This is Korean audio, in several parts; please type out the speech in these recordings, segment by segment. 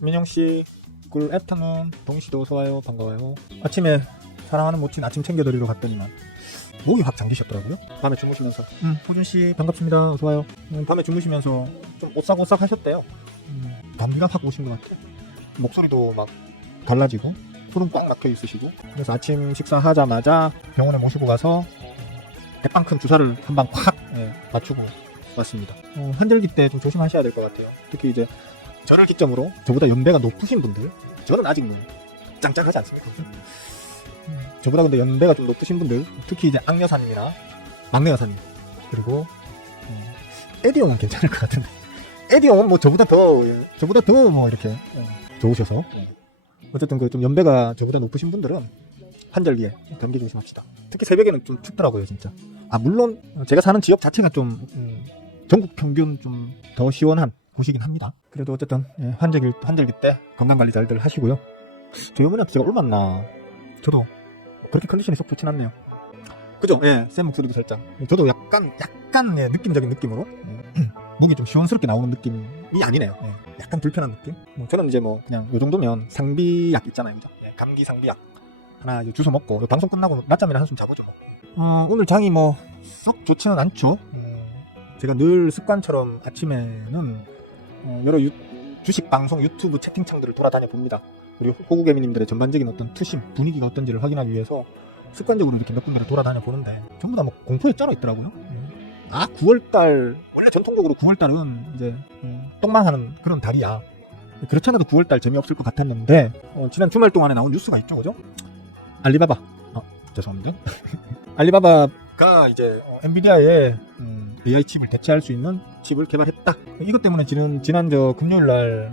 민영씨 굿 애프터눈. 동희씨도 어서와요. 반가워요. 아침에 사랑하는 모친 아침 챙겨드리러 갔더니만 목이 확 잠기셨더라고요. 밤에 주무시면서. 호준씨 반갑습니다. 어서와요. 밤에 주무시면서 좀 오싹오싹 하셨대요. 감기가 확 오신 것 같아요. 목소리도 막 달라지고 술은 꽉 막혀 있으시고. 그래서 아침 식사하자마자 병원에 모시고 가서 대빵 큰 주사를 한 방 콱 맞추고 왔습니다. 환절기 때 좀 조심하셔야 될 것 같아요. 특히 이제 저를 기점으로 저보다 연배가 높으신 분들, 저는 아직 뭐 짱짱하지 않습니까? 저보다 근데 연배가 좀 높으신 분들, 특히 이제 악여사님이나 막내 여사님, 그리고 에디 형은 괜찮을 것 같은데, 에디 형은 뭐 저보다 더 뭐 이렇게 좋으셔서 어쨌든 그 좀 연배가 저보다 높으신 분들은 환절기에 감기 조심합시다. 특히 새벽에는 좀 춥더라고요, 진짜. 물론 제가 사는 지역 자체가 좀 전국 평균 좀 더 시원한 곳이긴 합니다. 그래도 어쨌든 환절기 때 건강관리 잘들 하시고요. 저희 어머니한테 제가 올맞나, 저도 그렇게 컨디션이 썩 좋진 않네요. 그죠? 예, 쌤 목소리도 살짝. 저도 약간 느낌적인 느낌으로 목이 좀 시원스럽게 나오는 느낌이 아니네요. 예, 약간 불편한 느낌. 저는 이제 뭐 그냥 요 정도면 상비약 있잖아요, 그죠? 예, 감기 상비약 하나 주워 먹고 방송 끝나고 낮잠이나 한숨 자보죠. 오늘 장이 뭐 썩 좋지는 않죠. 제가 늘 습관처럼 아침에는 여러 주식 방송 유튜브 채팅창들을 돌아다녀 봅니다. 우리 호구개미님들의 전반적인 어떤 투심, 분위기가 어떤지를 확인하기 위해서 습관적으로 이렇게 몇 군데를 돌아다녀 보는데 전부 다 뭐 공포에 쩔어 있더라고요. 9월달, 원래 전통적으로 9월달은 이제 똥망하는 그런 달이야. 그렇지 않아도 9월달 재미없을 것 같았는데 지난 주말 동안에 나온 뉴스가 있죠, 그죠? 알리바바, 죄송합니다. 알리바바가 이제 엔비디아의 AI 칩을 대체할 수 있는 칩을 개발했다. 이것 때문에 지난 금요일날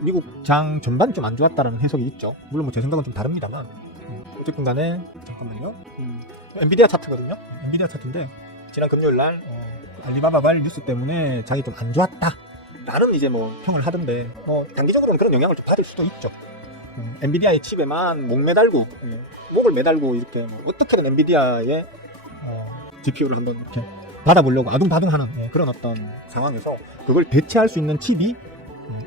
미국 장 전반이 좀 안 좋았다는 해석이 있죠. 물론 뭐 제 생각은 좀 다릅니다만 어쨌든 간에 잠깐만요. 엔비디아 차트거든요. 엔비디아 차트인데 지난 금요일날 알리바바발 뉴스 때문에 장이 좀 안 좋았다 나름 이제 뭐 평을 하던데 단기적으로는 그런 영향을 좀 받을 수도 있죠. 엔비디아의 칩에만 목을 매달고 이렇게 어떻게든 엔비디아의 GPU를 한번 이렇게 받아보려고 아둥바둥하는 그런 어떤 상황에서 그걸 대체할 수 있는 칩이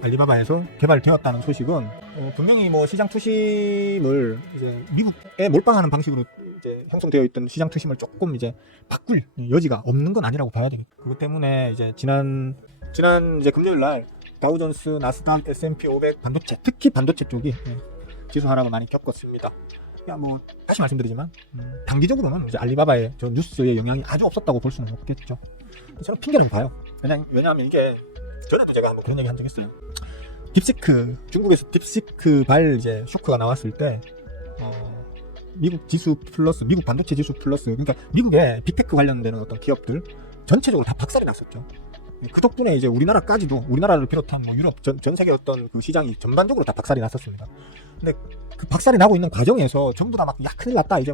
알리바바에서 개발되었다는 소식은 분명히 뭐 시장 투심을 이제 미국에 몰빵하는 방식으로 이제 형성되어 있던 시장 투심을 조금 이제 바꿀 여지가 없는 건 아니라고 봐야 되겠다. 그것 때문에 이제 지난 이제 금요일날 다우존스, 나스닥, S&P 500 반도체, 특히 반도체 쪽이 지수 하락을 많이 겪었습니다. 뭐 다시 말씀드리지만 단기적으로는 이제 알리바바의 저 뉴스의 영향이 아주 없었다고 볼 수는 없겠죠. 저는 핑계를 봐요. 왜냐하면 이게 전에도 제가 한번 그런 얘기 한 적 있어요. 중국에서 딥시크 발 이제 쇼크가 나왔을 때 미국 지수 플러스, 미국 반도체 지수 플러스, 그러니까 미국의 빅테크 관련되는 어떤 기업들 전체적으로 다 박살이 났었죠. 그 덕분에 이제 우리나라를 비롯한 뭐 유럽 전 세계 어떤 그 시장이 전반적으로 다 박살이 났었습니다. 근데 그 박살이 나고 있는 과정에서 전부 다 막 큰일 났다 이제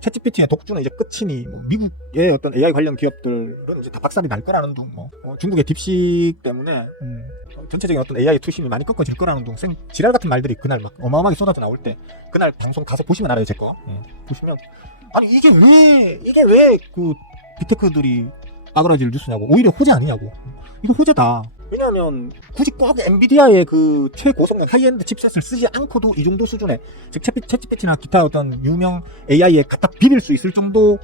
챗GPT의 독주는 이제 끝이니 미국의 어떤 AI 관련 기업들은 이제 다 박살이 날 거라는 둥, 중국의 딥식 때문에 전체적인 어떤 AI 투심이 많이 꺾어질 거라는 둥, 지랄 같은 말들이 그날 막 어마어마하게 쏟아져 나올 때 그날 방송 가서 보시면 알아요. 제 거 보시면 아니 이게 왜 그 빅테크들이 빠그라질 뉴스냐고. 오히려 호재 아니냐고. 이거 호재다. 왜냐하면 굳이 꼭 엔비디아의 그 최고성능 하이엔드 칩셋을 쓰지 않고도 이 정도 수준의, 즉 챗GPT나 기타 어떤 유명 AI에 갖다 비빌 수 있을 정도의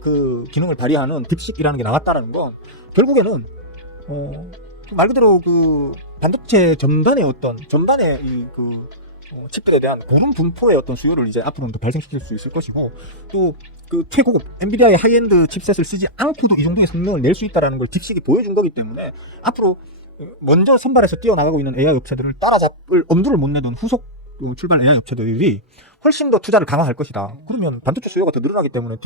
그 기능을 발휘하는 딥식이라는 게 나왔다라는 건 결국에는 말 그대로 그 반도체 전반의 이 그 칩들에 대한 고른 분포의 어떤 수요를 이제 앞으로는 더 발생시킬 수 있을 것이고, 또 그 최고급 엔비디아의 하이엔드 칩셋을 쓰지 않고도 이 정도의 성능을 낼 수 있다는 걸 딥식이 보여준 거기 때문에 앞으로 먼저 선발해서 뛰어나가고 있는 AI 업체들을 따라잡을 엄두를 못 내던 후속 출발 AI 업체들이 훨씬 더 투자를 강화할 것이다. 그러면 반도체 수요가 더 늘어나기 때문에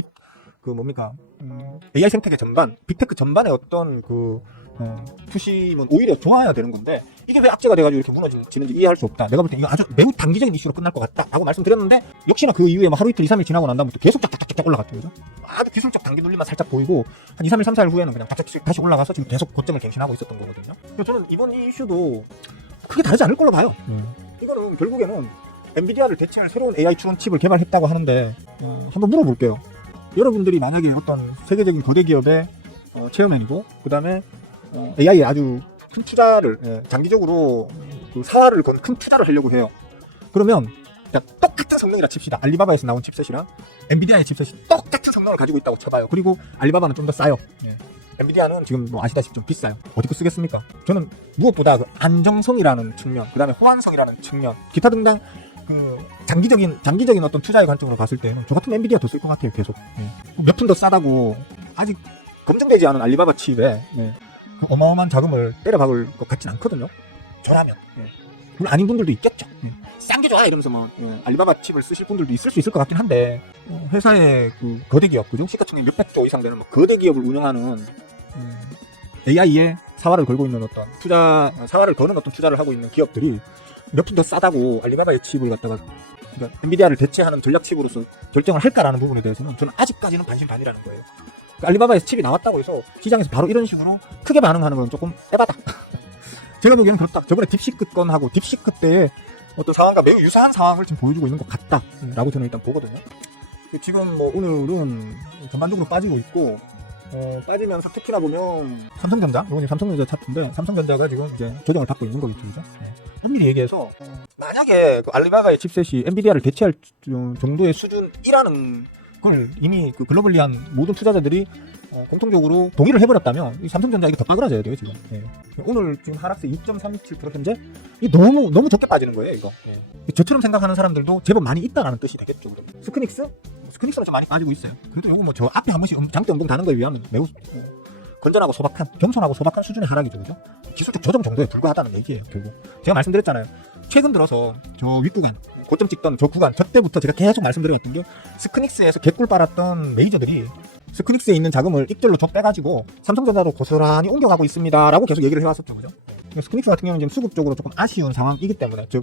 AI 생태계 전반, 빅테크 전반의 어떤 투심은 오히려 좋아야 되는 건데, 이게 왜 악재가 돼가지고 이렇게 무너지는지 이해할 수 없다. 내가 볼 때 이거 아주 매우 단기적인 이슈로 끝날 것 같다 라고 말씀드렸는데, 역시나 그 이후에 하루 이틀 2-3일 지나고 난 다음부터 계속 쫙쫙쫙 올라갔죠. 그죠? 아주 기술적 단기 눌림만 살짝 보이고 한 2-3일 3-4일 후에는 그냥 쫙쫙 다시 올라가서 지금 계속 고점을 갱신하고 있었던 거거든요. 그래서 저는 이번 이 이슈도 크게 다르지 않을 걸로 봐요. 이거는 결국에는 엔비디아를 대체할 새로운 AI 추론 칩을 개발했다고 하는데, 한번 물어볼게요. 여러분들이 만약에 어떤 세계적인 거대 기업의 체어맨이고, 그 다음에 AI에 아주 큰 투자를 장기적으로 그 사활을 건 큰 투자를 하려고 해요. 그러면 똑같은 성능이라 칩시다. 알리바바에서 나온 칩셋이랑 엔비디아의 칩셋이 똑같은 성능을 가지고 있다고 쳐봐요. 그리고 알리바바는 좀 더 싸요. 엔비디아는 지금 뭐 아시다시피 좀 비싸요. 어디 거 쓰겠습니까? 저는 무엇보다 그 안정성이라는 측면, 그 다음에 호환성이라는 측면, 기타 등등 그 장기적인 어떤 투자의 관점으로 봤을 때는 저 같은 엔비디아 더 쓸 것 같아요. 계속 몇 푼 더 싸다고 아직 검증되지 않은 알리바바 칩에 그 어마어마한 자금을 때려박을 것 같진 않거든요. 저라면. 물론 아닌 분들도 있겠죠. 싼 게 좋아 이러면서 뭐 알리바바 칩을 쓰실 분들도 있을 수 있을 것 같긴 한데 회사의 그 거대 기업, 그죠? 시가총액 몇백조 이상 되는 뭐 거대 기업을 운영하는 AI에 사활을 걸고 있는 어떤 사활을 거는 어떤 투자를 하고 있는 기업들이 몇 푼 더 싸다고 알리바바의 칩을 갖다가 그러니까 엔비디아를 대체하는 전략 칩으로서 결정을 할까라는 부분에 대해서는 저는 아직까지는 반신반의라는 거예요. 그러니까 알리바바에서 칩이 나왔다고 해서 시장에서 바로 이런 식으로 크게 반응하는 건 조금 에바다. 제가 보기에는 그렇다. 저번에 딥시크 건하고 딥시크 때의 어떤 상황과 매우 유사한 상황을 지금 보여주고 있는 것 같다라고 저는 일단 보거든요. 지금 뭐 오늘은 전반적으로 빠지고 있고 빠지면서 특히나 보면 삼성전자, 이건 삼성전자 차트인데 삼성전자가 지금 이제 조정을 받고 있는 거겠죠, 그죠? 엄밀히 얘기해서 만약에 그 알리바바의 칩셋이 엔비디아를 대체할 정도의 수준이라는 걸 이미 그 글로벌리한 모든 투자자들이 공통적으로 동의를 해버렸다면 이 삼성전자 이게 더 빠그라져야 돼요 지금. 오늘 지금 하락세 2.37% 현재 이 너무 적게 빠지는 거예요 이거. 저처럼 생각하는 사람들도 제법 많이 있다라는 뜻이 되겠죠. 스크닉스는 좀 많이 빠지고 있어요. 그래도 이거 뭐 저 앞에 한 번씩 장대 운동 다는 거에 비하면 매우 건전하고 소박한, 겸손하고 소박한 수준의 하락이죠, 그죠? 기술적 조정 정도에 불과하다는 얘기예요, 결국. 제가 말씀드렸잖아요. 최근 들어서 저 윗구간, 고점 찍던 저 구간, 저 때부터 제가 계속 말씀드렸던 게 스크닉스에서 개꿀 빨았던 메이저들이 스크닉스에 있는 자금을 익절로 줘 빼가지고 삼성전자로 고스란히 옮겨가고 있습니다라고 계속 얘기를 해왔었죠, 그죠? 스크닉스 같은 경우는 지금 수급적으로 조금 아쉬운 상황이기 때문에, 즉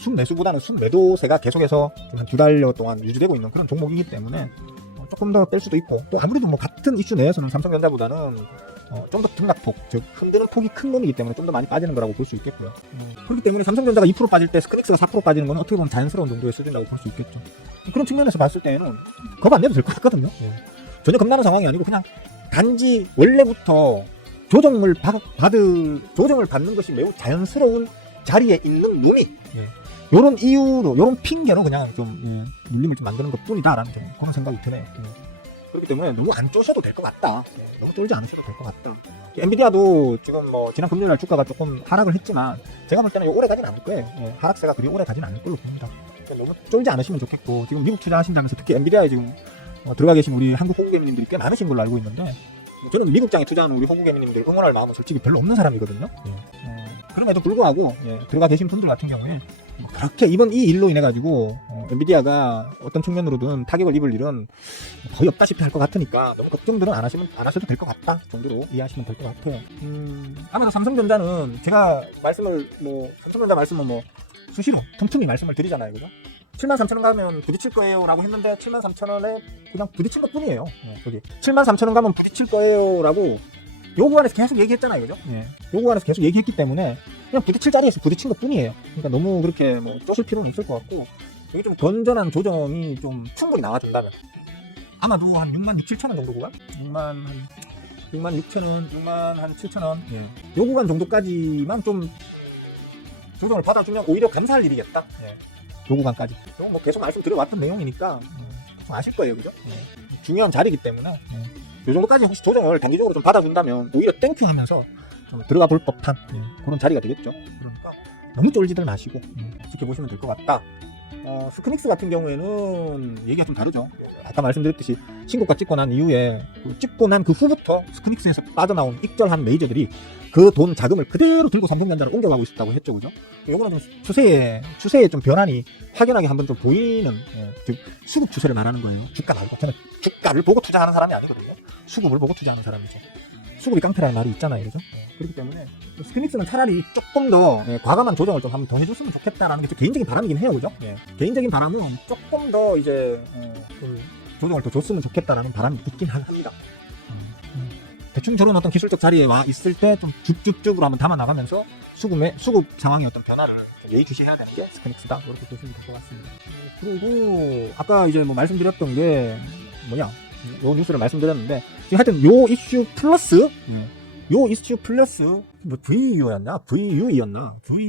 순매수보다는 순매도세가 계속해서 한 2달 동안 유지되고 있는 그런 종목이기 때문에 조금 더 뺄 수도 있고, 또 아무래도 뭐 같은 이슈 내에서는 삼성전자보다는 좀 더 등락폭, 즉 흔드는 폭이 큰 놈이기 때문에 좀 더 많이 빠지는 거라고 볼 수 있겠고요. 그렇기 때문에 삼성전자가 2% 빠질 때 스크닉스가 4% 빠지는 건 어떻게 보면 자연스러운 정도의 수준이라고 볼 수 있겠죠. 그런 측면에서 봤을 때는 겁 안 내도 될 것 같거든요. 전혀 겁나는 상황이 아니고 그냥 단지 원래부터 조정을 받는 것이 매우 자연스러운 자리에 있는 놈이 요런 이유로, 요런 핑계로 그냥 좀 눌림을 좀 만드는 것 뿐이다라는 좀 그런 생각이 드네요. 그렇기 때문에 너무 안 쪼셔도 될 것 같다. 너무 쫄지 않으셔도 될 것 같다. 엔비디아도 지금 뭐 지난 금요일날 주가가 조금 하락을 했지만 제가 볼 때는 오래 가진 않을 거예요. 하락세가 그리 오래 가진 않을 걸로 봅니다. 너무 쫄지 않으시면 좋겠고, 지금 미국 투자하신다면서 특히 엔비디아에 지금 들어가 계신 우리 한국 호구개미님들이 꽤 많으신 걸로 알고 있는데, 저는 미국장에 투자하는 우리 호구개미님들 응원할 마음은 솔직히 별로 없는 사람이거든요. 그럼에도 불구하고 들어가 계신 분들 같은 경우에 그렇게 이번 이 일로 인해 가지고 엔비디아가 어떤 측면으로든 타격을 입을 일은 거의 없다시피 할 것 같으니까 너무 걱정들은 안 하셔도 될 것 같다 정도로 이해하시면 될 것 같아요. 아무래도 삼성전자는 제가 삼성전자 말씀은 뭐 수시로 틈틈이 말씀을 드리잖아요, 그죠? 73,000원 가면 부딪힐 거예요 라고 했는데 73,000원에 그냥 부딪힌 것 뿐이에요. 여기 73,000원 가면 부딪힐 거예요 라고 요 구간에서 계속 얘기했잖아요, 그죠? 요 구간에서 계속 얘기했기 때문에 그냥 부딪힐 자리에서 부딪힌 것 뿐이에요. 그러니까 너무 그렇게 뭐 쪼실 필요는 없을 것 같고, 여기 좀 건전한 조정이 좀 충분히 나와준다면 아마도 한 66,000원 정도 구간? 66,000원, 67,000원 요 구간 정도까지만 좀 조정을 받아주면 오히려 감사할 일이겠다. 요 구간까지. 뭐 계속 말씀드려왔던 내용이니까 아실 거예요, 그죠? 중요한 자리이기 때문에 요 정도까지 혹시 조정을 단기적으로 좀 받아준다면 오히려 땡큐하면서 좀 들어가 볼 법한 그런 자리가 되겠죠. 그러니까 너무 쫄지들 마시고 지켜보시면 될 것 같다. 스크닉스 같은 경우에는 얘기가 좀 다르죠. 아까 말씀드렸듯이 신고가 찍고 난 이후에 찍고 난 그 후부터 스크닉스에서 빠져나온 익절한 메이저들이 그 돈 자금을 그대로 들고 삼성전자로 옮겨가고 있었다고 했죠, 그죠? 요거는 좀 추세의 좀 변환이 확연하게 한번 좀 보이는, 즉 수급 추세를 말하는 거예요. 주가 말고. 저는 주가를 보고 투자하는 사람이 아니거든요. 수급을 보고 투자하는 사람이죠. 수급이 깡패라는 말이 있잖아요, 그죠? 그렇기 때문에 스크닉스는 차라리 조금 더 과감한 조정을 좀 한번 더 해줬으면 좋겠다라는 게 제 개인적인 바람이긴 해요, 그죠? 개인적인 바람은 조금 더 이제 좀 조정을 더 줬으면 좋겠다라는 바람이 있긴 합니다. 대충 저런 어떤 기술적 자리에 와 있을 때 좀 쭉쭉쭉으로 한번 담아 나가면서 수급 상황의 어떤 변화를 좀 예의주시해야 되는 게 스크닉스다, 이렇게 보시면 될 것 같습니다. 그리고 아까 이제 뭐 말씀드렸던 게 요 뉴스를 말씀드렸는데, 지금 하여튼 요 이슈 플러스 요 이슈 플러스 뭐 VU였나? VU였나? VE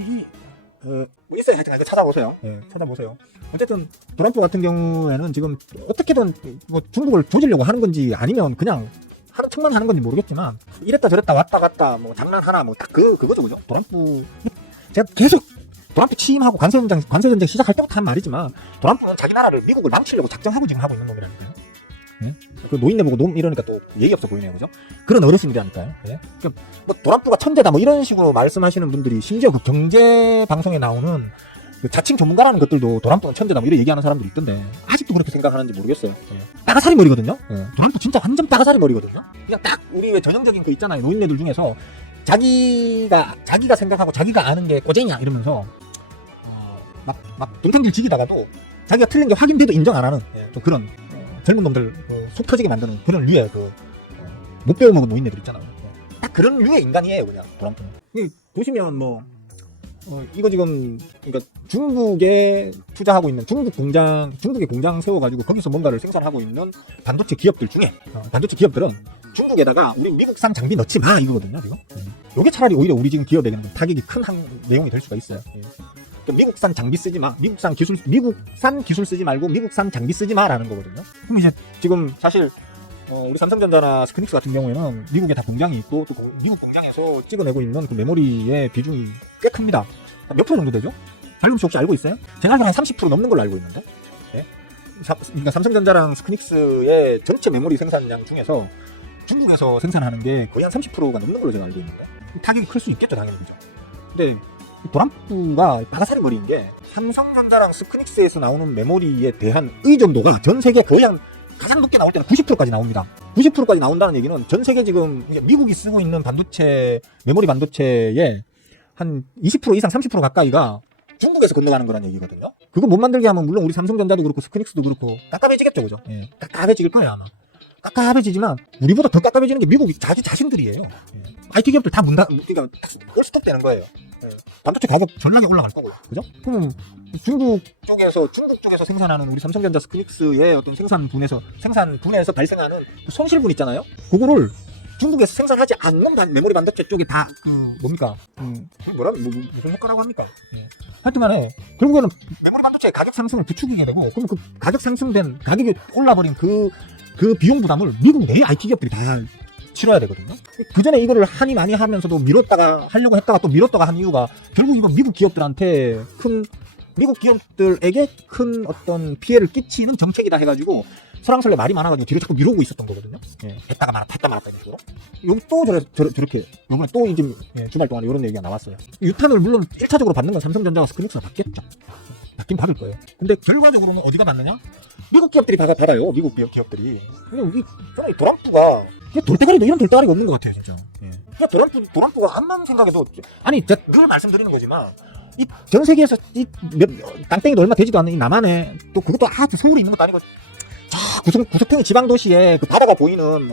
뭐 있어요. 하여튼 이거 찾아보세요. 예, 찾아보세요. 어쨌든 트럼프 같은 경우에는 지금 어떻게든 뭐 중국을 조지려고 하는 건지 아니면 그냥 하는 척만 하는 건지 모르겠지만 이랬다 저랬다 왔다 갔다 뭐 장난하나 뭐 딱 그거죠, 그죠? 트럼프 제가 계속 트럼프 취임하고 관세전쟁 시작할 때부터 한 말이지만 트럼프는 자기 나라를 미국을 망치려고 작정하고 지금 하고 있는 놈이라니까요. 예? 그 노인네 보고 놈 이러니까 또 예의 없어 보이네요, 그죠? 그런 어르신들이라니까요. 예? 뭐 트럼프가 천재다 뭐 이런 식으로 말씀하시는 분들이 심지어 그 경제 방송에 나오는 그 자칭 전문가라는 것들도 트럼프는 천재다 뭐 이런 얘기하는 사람들이 있던데 아직도 그렇게 생각하는지 모르겠어요. 예. 따가사리 머리거든요. 예. 트럼프 진짜 완전 따가사리 머리거든요. 그냥 딱 우리 왜 전형적인 그 있잖아요. 노인네들 중에서 자기가 생각하고 자기가 아는 게 꼬쟁이야 이러면서 막 동생들 지기다가도 자기가 틀린 게 확인돼도 인정 안 하는 좀 그런 젊은 놈들 속 터지게 만드는 그런 류의 못 배워먹은 노인네들 있잖아요. 딱 그런 류의 인간이에요, 그냥 트럼프는. 보시면 뭐 이거 지금 그러니까 중국에 투자하고 있는 중국의 공장 세워가지고 거기서 뭔가를 생산하고 있는 반도체 기업들 중에 반도체 기업들은 중국에다가 우리 미국산 장비 넣지 마 이거거든요, 지금. 이게 차라리 오히려 우리 지금 기업에게는 타격이 큰 내용이 될 수가 있어요. 미국산 장비 쓰지 마, 미국산 기술 쓰지 말고 미국산 장비 쓰지 마라는 거거든요. 그럼 이제 지금 사실 우리 삼성전자나 스크닉스 같은 경우에는 미국에 다 공장이 있고 또 미국 공장에서 찍어내고 있는 그 메모리의 비중이 꽤 큽니다. 몇 프로 정도 되죠? 잘금씨 혹시 알고 있어요? 제가 알기로 한 30% 넘는 걸로 알고 있는데. 네? 그러니까 삼성전자랑 스크닉스의 전체 메모리 생산량 중에서 중국에서 생산하는 게 거의 한 30%가 넘는 걸로 제가 알고 있는데 타격이 클 수 있겠죠, 당연히. 그죠? 근데 트럼프가 바가사리 머리인 게 삼성전자랑 스크닉스에서 나오는 메모리에 대한 의존도가 전 세계 거의 한 가장 높게 나올 때는 90%까지 나옵니다. 90%까지 나온다는 얘기는 전 세계 지금 미국이 쓰고 있는 반도체 메모리 반도체의 한 20% 이상 30% 가까이가 중국에서 건너가는 거란 얘기거든요. 그거 못 만들게 하면 물론 우리 삼성전자도 그렇고 스크닉스도 그렇고 깝깝해지겠죠, 그죠? 예, 깝깝해질 거예요 아마. 깝깝해지지만 우리보다 더 깝깝해지는 게 미국이 자신들이에요. 예. IT 기업들 다 그러니까 스톱되는 거예요. 예. 반도체 가격 전락에 올라갈 거고요, 그죠? 그럼 중국 쪽에서 생산하는 우리 삼성전자 스크닉스의 어떤 생산분에서 발생하는 그 손실분 있잖아요. 그거를 중국에서 생산하지 않는 메모리 반도체 쪽에 다 뭡니까? 무슨 효과라고 합니까? 예. 하여튼간에 결국에는 메모리 반도체 가격 상승을 부추기게 되고 그럼 그 가격 상승된 가격이 올라버린 그 비용 부담을 미국 내 IT 기업들이 다 치러야 되거든요. 그 전에 이거를 하니 많이 하면서도 하려고 했다가 또 미뤘다가 한 이유가 결국 이건 미국 기업들에게 큰 어떤 피해를 끼치는 정책이다 해가지고 설왕설래 말이 많아가지고 뒤로 자꾸 미루고 있었던 거거든요. 예, 했다 말았다 이런 식으로. 여기 또 저렇게 요번에 또 이제 주말 동안에 이런 얘기가 나왔어요. 유탄을 물론 1차적으로 받는 건 삼성전자와 스크닉스가 받겠죠. 받긴 받을 거예요. 근데 결과적으로는 어디가 받느냐? 미국 기업들이 받아요. 미국 기업들이. 근데 저는 트럼프가 돌대가리도 이런 돌대가리가 없는 것 같아요, 진짜. 예. 트럼프가 암만 생각해도 아니 제가 늘 말씀드리는 거지만 이 전 세계에서 땅덩이도 얼마 되지도 않는 이 남한에 또 그것도 서울에 있는 것도 아니고 저 구석탱이 지방 도시에 그 바다가 보이는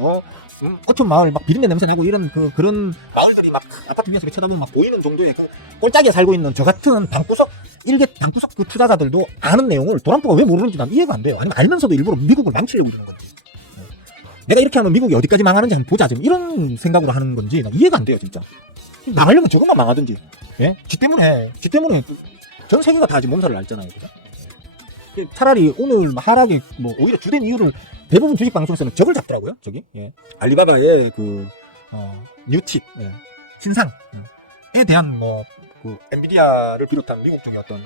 어촌 마을 막 비린내 냄새 나고 이런 그런 마을들이 막 아파트 위에서 쳐다보면 막 보이는 정도의 그 꼴짝이에 살고 있는 저 같은 방구석 그 투자자들도 아는 내용을 트럼프가 왜 모르는지 난 이해가 안 돼요. 아니면 알면서도 일부러 미국을 망치려고 이러는 건지. 내가 이렇게 하면 미국이 어디까지 망하는지 한번 보자 지금 이런 생각으로 하는 건지 난 이해가 안 돼요, 진짜. 망하려면 저것만 망하든지. 예? 지 때문에 전 세계가 다 지금 몸살을 앓잖아요, 그죠? 차라리 오늘 하락이 오히려 주된 이유를 대부분 주식 방송에서는 저걸 잡더라고요, 저기. 예. 알리바바의 뉴칩, 예. 신상에 대한 엔비디아를 비롯한 미국 쪽의 어떤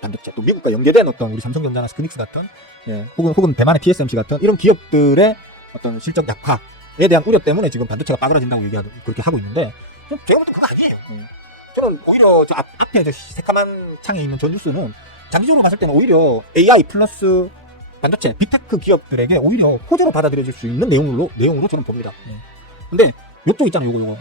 반도체, 또 미국과 연계된 어떤 우리 삼성전자나 스크닉스 같은, 예. 혹은 대만의 TSMC 같은 이런 기업들의 어떤 실적 약화에 대한 우려 때문에 지금 반도체가 빠그러진다고 그렇게 하고 있는데, 제가 볼 땐 그거 아니에요. 저는 오히려 저 앞에 저 새까만 창에 있는 저 뉴스는 장기적으로 봤을 때는 오히려 AI 플러스 반도체, 빅테크 기업들에게 오히려 호재로 받아들여질 수 있는 내용으로 저는 봅니다. 근데 요쪽 있잖아요, 요거.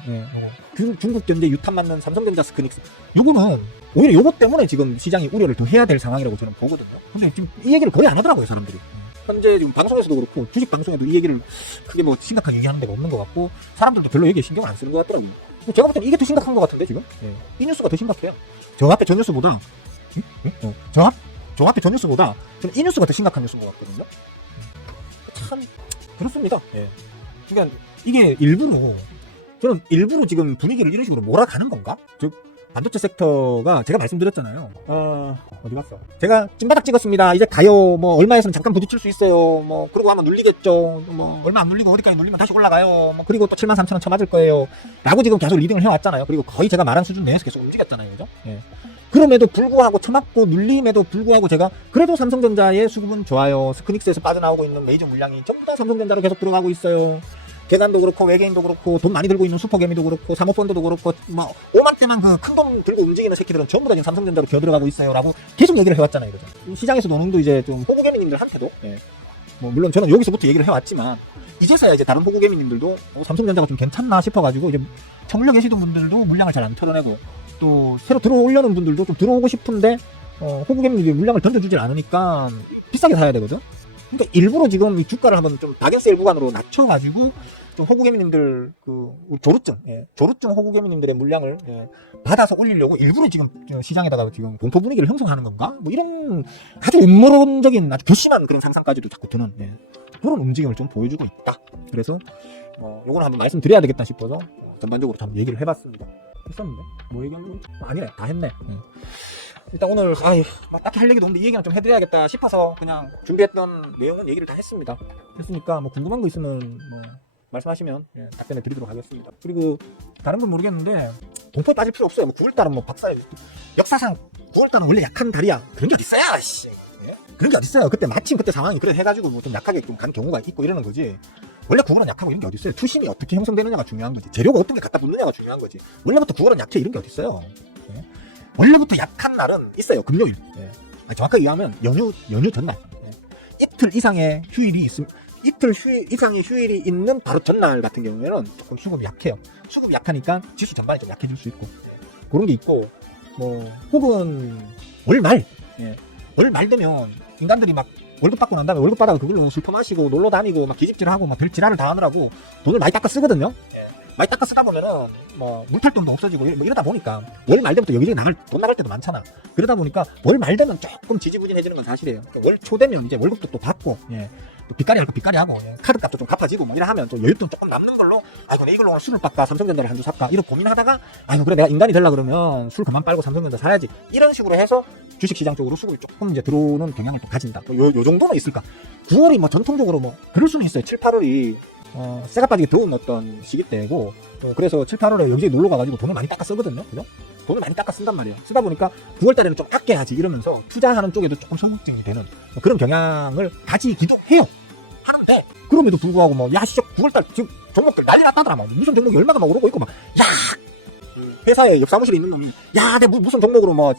중국 견제 유탄 맞는 삼성전자 스크닉스. 요거는 오히려 요거 때문에 지금 시장이 우려를 더 해야 될 상황이라고 저는 보거든요. 근데 지금 이 얘기를 거의 안 하더라고요, 사람들이. 현재 지금 방송에서도 그렇고 주식 방송에도 이 얘기를 크게 심각하게 얘기하는 데가 없는 것 같고 사람들도 별로 얘기에 신경 안 쓰는 것 같더라고요. 제가 볼 때는 이게 더 심각한 것 같은데 지금. 이 뉴스가 더 심각해요. 저 앞에 저 뉴스보다 저 앞에 저 뉴스보다 저는 이 뉴스가 더 심각한 뉴스인 것 같거든요. 참 그렇습니다. 그러니까 이게 일부러 저는 일부러 지금 분위기를 이런 식으로 몰아가는 건가? 즉 반도체 섹터가 제가 말씀드렸잖아요. 어디 갔어? 제가 찐바닥 찍었습니다. 이제 가요. 뭐 얼마에서는 잠깐 부딪힐 수 있어요. 뭐 그러고 하면 눌리겠죠. 뭐 얼마 안 눌리고 어디까지 눌리면 다시 올라가요. 뭐 그리고 또 73,000원 쳐맞을 거예요. 라고 지금 계속 리딩을 해왔잖아요. 그리고 거의 제가 말한 수준 내에서 계속 움직였잖아요. 그죠? 예. 그럼에도 불구하고 쳐맞고 눌림에도 불구하고 제가 그래도 삼성전자의 수급은 좋아요. 스크닉스에서 빠져나오고 있는 메이저 물량이 전부 다 삼성전자로 계속 들어가고 있어요. 계단도 그렇고 외계인도 그렇고 돈 많이 들고 있는 슈퍼개미도 그렇고 사모펀드도 그렇고 뭐 오만때만 그 큰 돈 들고 움직이는 새끼들은 전부 다 지금 삼성전자로 기어들어가고 있어요 라고 계속 얘기를 해왔잖아요. 그죠? 시장에서 노는도 이제 좀 호구개미님들한테도 뭐 물론 저는 여기서부터 얘기를 해왔지만 이제서야 이제 다른 호구개미님들도 삼성전자가 좀 괜찮나 싶어가지고 이제 처물려 계시던 분들도 물량을 잘 안 털어내고 또 새로 들어오려는 분들도 좀 들어오고 싶은데 호구개미님들이 물량을 던져주질 않으니까 비싸게 사야 되거든. 그러니까 일부러 지금 이 주가를 한번 좀 낙연세일 구간으로 낮춰가지고 좀 호구개미님들 그 조루증 호구개미님들의 물량을 받아서 올리려고 일부러 지금 시장에다가 지금 공포 분위기를 형성하는 건가? 뭐 이런 아주 음모론적인 아주 괘씸한 그런 상상까지도 자꾸 드는 그런 움직임을 좀 보여주고 있다. 그래서 요거는 한번 말씀드려야 되겠다 싶어서 전반적으로 좀 얘기를 해봤습니다. 했었는데 뭐 얘기한 거 아니네, 다 했네. 일단 오늘 딱히 할 얘기도 없는데 이 얘기는 좀 해드려야겠다 싶어서 그냥 준비했던 내용은 얘기를 다 했습니다. 했으니까 뭐 궁금한 거 있으면 뭐 말씀하시면 답변을 드리도록 하겠습니다. 그리고 다른 건 모르겠는데 공포에 빠질 필요 없어요. 뭐 9월달은 뭐 박사의 역사상 9월달은 원래 약한 달이야. 그런 게 어딨어요, 씨. 그런 게 어딨어요. 그때 마침 그때 상황이 그래 해가지고 뭐 좀 약하게 좀 간 경우가 있고 이러는 거지. 원래 9월은 약하고 이런 게 어딨어요. 투심이 어떻게 형성되느냐가 중요한 거지. 재료가 어떤 게 갖다 붙느냐가 중요한 거지. 원래부터 9월은 약해 이런 게 어딨어요. 원래부터 약한 날은 있어요. 금요일. 정확하게 얘기하면 연휴 전날. 이틀 이상의 휴일이 있음. 이틀 이상의 휴일이 있는 바로 전날 같은 경우에는 조금 수급이 약해요. 수급이 약하니까 지수 전반이 좀 약해질 수 있고 그런 게 있고 뭐 혹은 월말 월말 되면 인간들이 막 월급 받고 난 다음에 월급 받아서 그걸로 술 퍼마시고 놀러 다니고 막 기집질하고 막 별 지랄을 다 하느라고 돈을 많이 닦아 쓰거든요. 많이 닦아 쓰다 보면은 뭐 물탈 돈도 없어지고 뭐 이러다 보니까 월 말 되부터 여기저기 돈 나갈 때도 많잖아. 그러다 보니까 월 말 되면 조금 지지부진해지는 건 사실이에요. 월 초 되면 이제 월급도 또 받고 또 빚까리 할 거 빚까리 하고 카드값도 좀 갚아지고 뭐 이래 하면 또 여윳돈 조금 남는 걸로 아이고 내 이걸로 오늘 술을 빡까 삼성전자를 한두 살까 이런 고민하다가 아이고 그래 내가 인간이 되려 그러면 술 그만 빨고 삼성전자 사야지 이런 식으로 해서 주식시장 쪽으로 수급이 조금 이제 들어오는 경향을 또 가진다. 요 정도는 있을까. 9월이 뭐 전통적으로 뭐 그럴 수는 있어요. 7, 8월이 쇠가 빠지게 더운 어떤 시기 때고 그래서 7, 8월에 여기저기 놀러 가가지고 돈을 많이 닦아 쓰거든요. 그죠? 돈을 많이 닦아 쓴단 말이에요. 쓰다 보니까 9월달에는 좀 아껴야지 이러면서 투자하는 쪽에도 조금 소극적이 되는 그런 경향을 가지기도 해요. 하는데 그럼에도 불구하고 뭐 야 진짜 9월달 지금 종목들 난리 났다더라. 뭐 무슨 종목이 얼마가 막 오르고 있고 막 야 회사에 옆 사무실에 있는 놈이 야 내 무슨 종목으로 뭐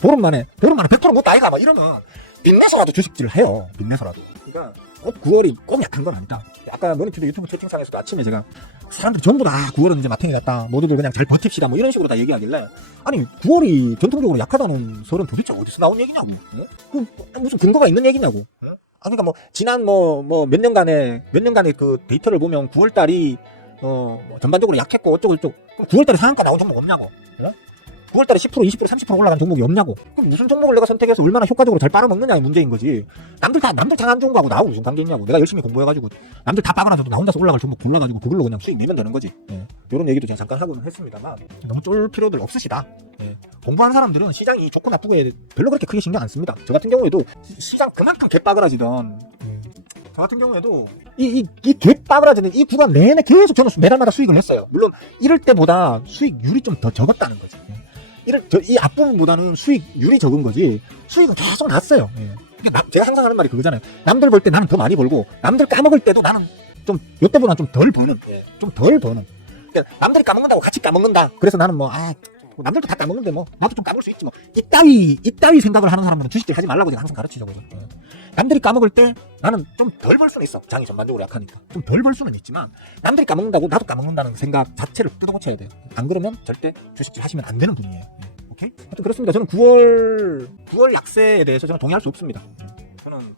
보름 만에 100% 못 아이가 막 이러면 빚내서라도 주식질을 해요. 빚내서라도. 그러니까 꼭 9월이 꼭 약한 건 아니다. 아까 머니투데 유튜브 채팅창에서도 아침에 제가 사람들이 전부 다 9월은 이제 마탱이 같다. 모두들 그냥 잘 버팁시다. 뭐 이런 식으로 다 얘기하길래 아니 9월이 전통적으로 약하다는 설은 도대체 어디서 나온 얘기냐고. 그 무슨 근거가 있는 얘기냐고. 그러니까 뭐 지난 뭐 몇 년간의 그 데이터를 보면 9월달이 뭐 전반적으로 약했고 어쩌고 9월달에 상한가 나온 종목 없냐고. 9월달에 10%, 20%, 30% 올라간 종목이 없냐고. 그럼 무슨 종목을 내가 선택해서 얼마나 효과적으로 잘 빨아먹느냐의 문제인 거지. 남들 장 안 좋은 거하고 나하고 무슨 관계 있냐고. 내가 열심히 공부해가지고 남들 다 빠가나서도 나 혼자서 올라갈 종목 골라가지고 그걸로 그냥 수익 내면 되는 거지. 이런 얘기도 제가 잠깐 하고는 했습니다만 너무 쫄 필요들 없으시다. 공부하는 사람들은 시장이 좋고 나쁘고에 별로 그렇게 크게 신경 안 씁니다. 저 같은 경우에도 시장 그만큼 개빠그라지던 저 같은 경우에도 이 개빠그라지는 이 구간 내내 계속 저는 매달마다 수익을 냈어요. 물론 이럴 때보다 수익률이 좀 더 적었다는 거지. 이 앞부분보다는 수익률이 적은 거지 수익은 계속 났어요. 제가 항상 하는 말이 그거잖아요. 남들 벌 때 나는 더 많이 벌고 남들 까먹을 때도 나는 좀 요때보다 좀 덜 버는 그러니까 남들이 까먹는다고 같이 까먹는다. 그래서 나는 뭐 남들도 다 까먹는데 뭐 나도 좀 까먹을 수 있지 뭐 이따위 생각을 하는 사람들은 주식들 하지 말라고 제가 항상 가르치죠. 남들이 까먹을 때 나는 좀 덜 벌 수는 있어. 장이 전반적으로 약하니까 좀 덜 벌 수는 있지만 남들이 까먹는다고 나도 까먹는다는 생각 자체를 뜯어고쳐야 돼요. 안 그러면 절대 주식질 하시면 안 되는 분이에요. 오케이? 하여튼 그렇습니다. 저는 9월 약세에 대해서 저는 동의할 수 없습니다. 저는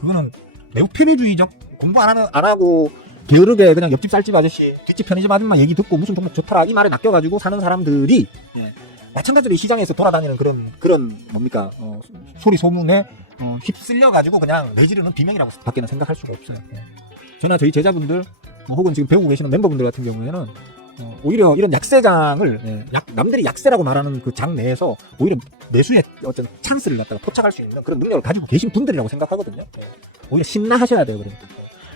그거는 매우 편의주의적 공부 안 하고 게으르게 그냥 옆집 쌀집 아저씨 뒷집 편의점 아줌마 얘기 듣고 무슨 종목 좋더라 이 말에 낚여가지고 사는 사람들이 마찬가지로 시장에서 돌아다니는 그런 뭡니까 소리 소문에 휩쓸려가지고 그냥 내지르는 비명이라고 밖에는 생각할 수가 없어요. 저나 저희 제자분들 혹은 지금 배우고 계시는 멤버분들 같은 경우에는 오히려 이런 약세장을 남들이 약세라고 말하는 그 장 내에서 오히려 매수의 어떤 찬스를 갖다가 포착할 수 있는 그런 능력을 가지고 계신 분들이라고 생각하거든요. 오히려 신나하셔야 돼요. 그러니까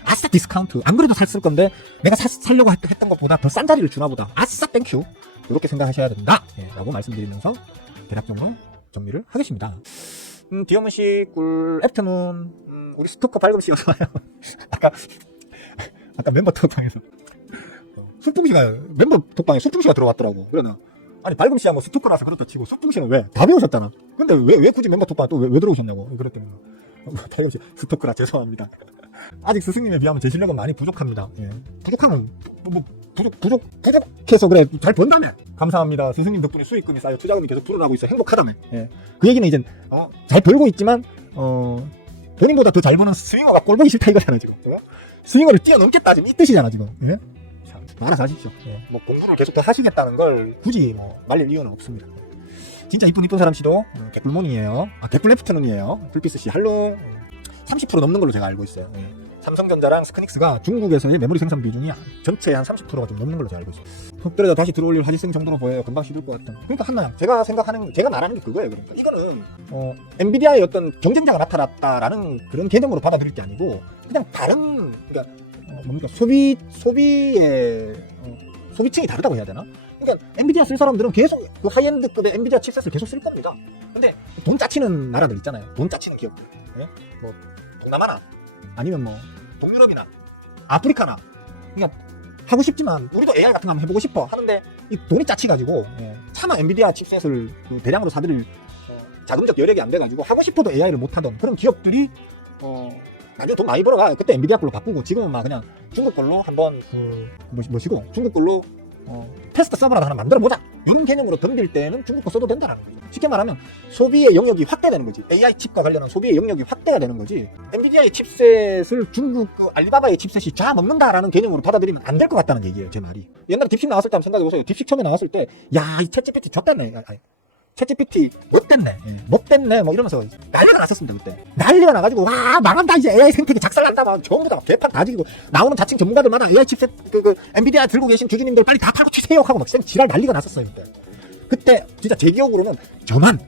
아싸 디스카운트, 안 그래도 샀을 건데 내가 살려고 했던 것보다 더 싼 자리를 주나 보다, 아싸 땡큐, 이렇게 생각하셔야 된다 라고 말씀드리면서 대략적으로 정리를 하겠습니다. 디어문씨 꿀 애프터눈, 우리 스토커 발금씨 어서와요. 아까 멤버 톡방에서 숙풍씨가, 멤버 톡방에 숙풍씨가 들어왔더라고. 그러나 아니 발금씨야 뭐 스토커라서 그렇다 치고 숙풍씨는 왜? 다 배우셨잖아. 근데 왜 굳이 멤버 톡방에 또 왜 들어오셨냐고. 그랬더니 발금씨 스토커라 죄송합니다. 아직 스승님에 비하면 제 실력은 많이 부족합니다. 부족하면 부족해서 그래. 잘 번다며. 감사합니다. 스승님 덕분에 수익금이 쌓여 투자금이 계속 불어나고 있어. 행복하다며. 그 얘기는 이제 잘 벌고 있지만 본인보다 더 잘 버는 스윙어가 꼴보기 싫다 이거잖아 지금. 스윙어를 뛰어넘겠다 지금 이 뜻이잖아 지금. 참, 알아서 하십시오. 뭐 공부를 계속 더 하시겠다는 걸 굳이 뭐 말릴 이유는 없습니다. 진짜 이쁜 사람씨도 개꿀몬이에요. 개꿀 애프터눈이에요. 불피스씨 할로 30% 넘는 걸로 제가 알고 있어요. 삼성전자랑 스크닉스가 중국에서의 메모리 생산 비중이 전체의 한 30%가 좀 넘는 걸로 제가 알고 있어요. 톡 때려다 다시 들어올릴 화지성 정도로 보여요. 금방 시들 것 같다. 그러니까 한나양, 제가 말하는 게 그거예요. 그러니까 이거는 엔비디아의 어떤 경쟁자가 나타났다라는 그런 개념으로 받아들일 게 아니고 그냥 다른, 그러니까 뭡니까, 소비층이 다르다고 해야 되나? 그러니까 엔비디아 쓸 사람들은 계속 그 하이엔드급의 엔비디아 칩셋을 계속 쓸 겁니다. 근데 돈 짜치는 나라들 있잖아요. 돈 짜치는 기업들. 뭐 동남아나 아니면 뭐 동유럽이나 아프리카나, 그러니까 하고 싶지만 우리도 AI 같은 거 한번 해보고 싶어 하는데 이 돈이 짜치가지고 차마 엔비디아 칩셋을 대량으로 사들일 자금적 여력이 안 돼가지고 하고 싶어도 AI를 못하던 그런 기업들이 나중에 돈 많이 벌어가. 그때 엔비디아 걸로 바꾸고 지금은 막 그냥 중국 걸로 한번 뭐시고 중국 걸로 테스트 서버라도 하나 만들어보자, 이런 개념으로 덤빌 때는 중국 거 써도 된다는 거죠. 쉽게 말하면 소비의 영역이 확대되는 거지. AI 칩과 관련한 소비의 영역이 확대가 되는 거지. 엔비디아의 칩셋을 중국 그 알리바바의 칩셋이 잡아먹는다라는 개념으로 받아들이면 안 될 것 같다는 얘기예요, 제 말이. 옛날에 딥식 나왔을 때 한번 생각해보세요. 딥식 처음에 나왔을 때 야, 이 챗GPT 졌댔네, 챗GPT 못됐네 뭐 이러면서 난리가 났었습니다. 그때 난리가 나가지고 와 망한다, 이제 AI 생태계 작살난다, 막 전부 다 개판 다 지고 나오는 자칭 전문가들마다 AI 칩셋 그 엔비디아 들고 계신 주주님들 빨리 다 팔고 치세요 하고 막 지랄 난리가 났었어요. 그때 진짜 제 기억으로는 저만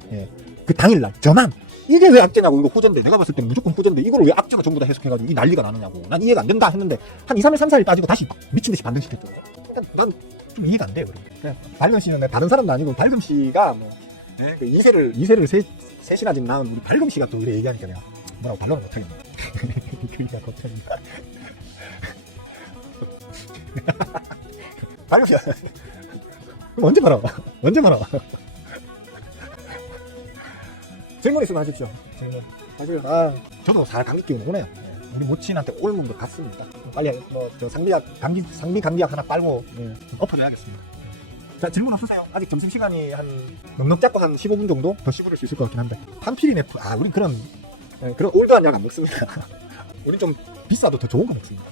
그 당일날 저만 이게 왜 악재냐고, 이거 호전돼, 내가 봤을 때는 무조건 호전돼, 이걸 왜 악재가 전부 다 해석해가지고 이 난리가 나느냐고, 난 이해가 안 된다 했는데 한 2, 3일 3, 4일 빠지고 다시 미친듯이 반등시켰죠. 그러니까 난 좀 이해가 안 돼요. 발금씨는 다른 사람도 아니고 발금씨가 뭐 그 2세를 셋이나 지금 낳은 우리 발금씨가 또 이래 얘기하니까 내가 뭐라고 반론을 못하겠네. 그러니까 걱정입니다. 발금씨야 그럼 언제 말아? 질문 있으면 하십시오. 질문. 사실 저도 살 감기 기운이 오네요. 우리 모친한테 올문도 갔습니다. 빨리 저 상비 감기약 하나 빨고 엎어줘야겠습니다. 자, 질문 없으세요? 아직 점심시간이 한 넉넉 잡고 한 15분 정도 더 씹을 수 있을 것 같긴 한데. 판피리네프, 우린 그런 올드한 약 안 먹습니다. 우린 좀 비싸도 더 좋은 거 먹습니다.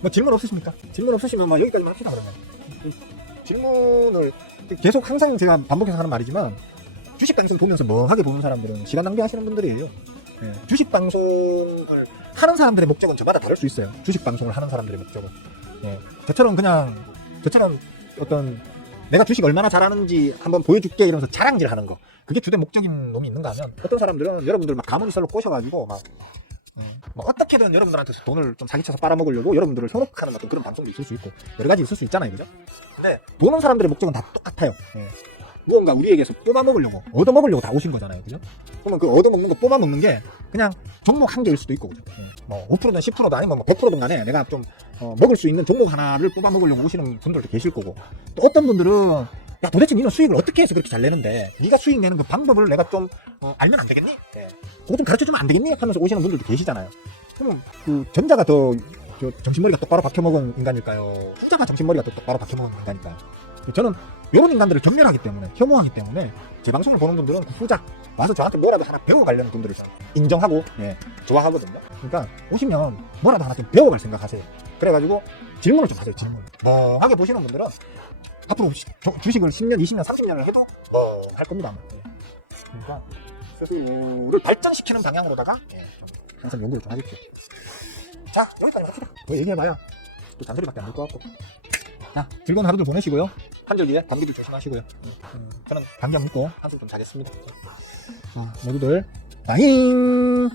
뭐 질문 없으십니까? 질문 없으시면 뭐 여기까지만 합시다. 그러면 질문을 계속 항상 제가 반복해서 하는 말이지만, 주식 방송 보면서 멍하게 보는 사람들은 시간 낭비하시는 분들이에요. 주식 방송을 하는 사람들의 목적은 저마다 다를 수 있어요. 주식 방송을 하는 사람들의 목적은 저처럼 어떤 내가 주식 얼마나 잘하는지 한번 보여줄게 이러면서 자랑질 하는 거, 그게 주된 목적인 놈이 있는가 하면, 어떤 사람들은 여러분들 막 가문이설로 꼬셔가지고 막 어떻게든 여러분들한테서 돈을 좀 사기쳐서 빨아먹으려고 여러분들을 현혹하는 어떤 그런 방송도 있을 수 있고 여러 가지 있을 수 있잖아요, 그죠? 근데 보는 사람들의 목적은 다 똑같아요. 무언가 우리에게서 뽑아먹으려고, 얻어먹으려고 다 오신 거잖아요, 그죠? 그러면 그 얻어먹는 거, 뽑아먹는 게 그냥 종목 한 개일 수도 있고, 그죠? 뭐 5%든 10%든 아니면 뭐 100%든 간에 내가 좀 먹을 수 있는 종목 하나를 뽑아먹으려고 오시는 분들도 계실 거고, 또 어떤 분들은 야, 도대체 니는 수익을 어떻게 해서 그렇게 잘 내는데 네가 수익 내는 그 방법을 내가 좀 알면 안 되겠니? 그거 좀 가르쳐주면 안 되겠니? 하면서 오시는 분들도 계시잖아요. 그러면 그 전자가 더 정신머리가 똑바로 박혀먹은 인간일까요? 후자가 정신머리가 더 똑바로 박혀먹은 인간일까요? 저는 이런 인간들을 경멸하기 때문에, 혐오하기 때문에 제 방송을 보는 분들은 그 후자 와서 저한테 뭐라도 하나 배워가려는 분들을 인정하고 좋아하거든요. 그러니까 오시면 뭐라도 하나 좀 배워갈 생각하세요. 그래가지고 질문을 좀 하세요. 질문. 멍하게 보시는 분들은 앞으로 주식을 10년, 20년, 30년을 해도 할 겁니다. 그러니까 스스로를 발전시키는 방향으로다가 항상 연구를 좀 하십시오. 자, 여기까지 합시다. 뭐 얘기해봐야 또 잔소리밖에 안 될 것 같고. 자, 즐거운 하루들 보내시고요. 한절 뒤에 감기도 조심하시고요. 저는 감기 안 먹고 한숨 좀 자겠습니다. 모두들, 빠잉!